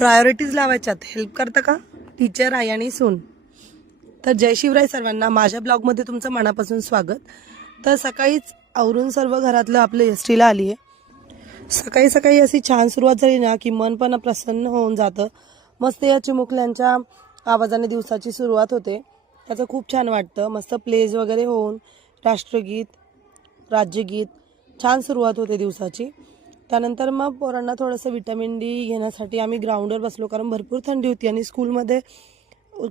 Priorities लावायच्यात. Help करता का? Teacher आई आणि सून. तर जय शिवराय सर्वांना. माझ्या ब्लॉगमध्ये तुमचं मनापासून स्वागत. तर सकाळीच आवरून सर्व घरातलं आपलं एसटीला आली आहे. सकाळी सकाळी अशी छान सुरुवात झाली ना की मन पण प्रसन्न होऊन जातं. मस्त या चिमुकल्यांच्या आवाजाने दिवसाची सुरुवात होते. त्याचं खूप छान वाटतं. मस्त प्लेज वगैरे होऊन राष्ट्रगीत, राज्यगीत छान सुरुवात होते दिवसाची. त्यानंतर मग पोरांना थोडंसं विटॅमिन डी घेण्यासाठी आम्ही ग्राउंडवर बसलो, कारण भरपूर थंडी होती आणि स्कूलमध्ये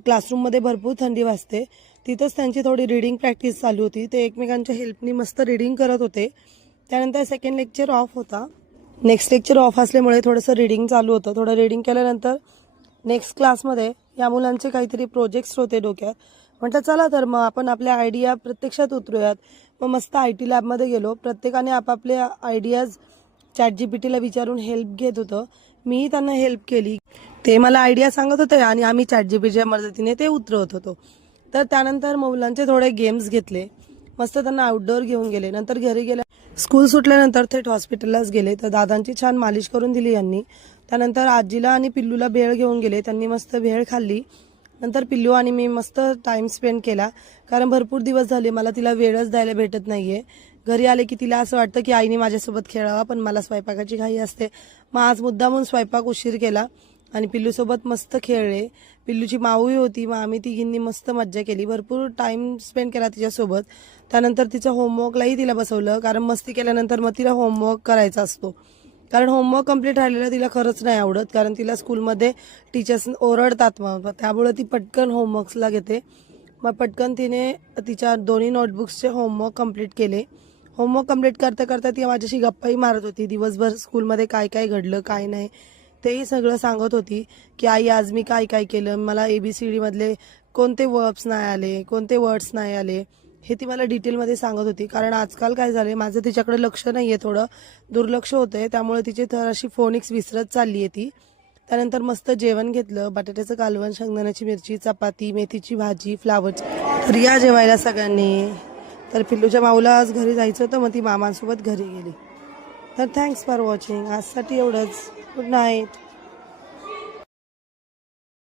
क्लासरूममध्ये भरपूर थंडी वाजते. तिथंच त्यांची थोडी रीडिंग प्रॅक्टिस चालू होती. ते एकमेकांच्या हेल्पनी मस्त रीडिंग करत होते. त्यानंतर सेकंड लेक्चर ऑफ होता. नेक्स्ट लेक्चर ऑफ असल्यामुळे थोडंसं रीडिंग चालू होतं. थोडं रीडिंग केल्यानंतर नेक्स्ट क्लासमध्ये या मुलांचे काहीतरी प्रोजेक्ट्स होते डोक्यात. म्हटलं चला तर मग आपण आपल्या आयडिया प्रत्यक्षात उतरूयात. मग मस्त IT लॅबमध्ये गेलो. प्रत्येकाने आपापले आयडियाज ChatGPTला विचारून हेल्प घेत होतं. मीही त्यांना हेल्प केली. ते मला आयडिया सांगत होते आणि आम्ही ChatGPTच्या मदतीने ते उतरवत होतो. तर त्यानंतर मुलांचे थोडे गेम्स घेतले. मस्त त्यांना आउटडोअर घेऊन गेले. नंतर घरी गेल्या स्कूल सुटल्यानंतर थेट हॉस्पिटललाच गेले. तर दादांची छान मालिश करून दिली यांनी. त्यानंतर आजीला आणि पिल्लूला भेळ घेऊन गेले. त्यांनी मस्त भेळ खाल्ली. नंतर पिल्लू आणि मी मस्त टाइम स्पेंड केला, कारण भरपूर दिवस झाले मला तिला वेळच द्यायला भेटत नाहीये. घरी आले की तिला असं वाटतं की आईने माझ्यासोबत खेळावा, पण मला स्वयंपाकाची घाई असते. मग आज मुद्दामून स्वयंपाक उशीर केला आणि पिल्लूसोबत मस्त खेळले. पिल्लूची माऊही होती. मग आम्ही तिघींनी मस्त मज्जा केली. भरपूर टाइम स्पेंड केला तिच्यासोबत. त्यानंतर तिचं होमवर्कलाही तिला बसवलं, कारण मस्ती केल्यानंतर मग तिला होमवर्क करायचा असतो. कारण होमवर्क कंप्लीट राहिलेलं तिला खरंच नाही आवडत, कारण तिला स्कूलमध्ये टीचर्स ओरडतात. मग त्यामुळे ती पटकन होमवर्क्सला घेते. मग पटकन तिने तिच्या दोन्ही नोटबुक्सचे होमवर्क कंप्लीट केले. होमवर्क कंप्लीट करता करता ती माझ्याशी गप्पाही मारत होती. दिवसभर स्कूलमध्ये काय काय घडलं काय नाही तेही सगळं सांगत होती. की आई आज मी काय काय केलं, मला ABCD मधले कोणते वर्ब्स नाही आले, कोणते वर्ड्स नाही आले, हे ती मला डिटेलमध्ये सांगत होती. कारण आजकाल काय झाले, माझं तिच्याकडे लक्ष नाही आहे, थोडं दुर्लक्ष होतंय. त्यामुळे तिची थोडीशी फोनिक्स विसरत चालली आहे ती. त्यानंतर मस्त जेवण घेतलं. बटाट्याचं कालवण, शेंगदाण्याची मिरची, चपाती, मेथीची भाजी, फ्लावरची. तर या जेवायला सगळ्यांनी. तर पिल्लूच्या माऊला आज घरी जायचं होतं, मग ती मामांसोबत घरी गेली. तर थँक्स फॉर वॉचिंग. आजसाठी एवढंच. Good night.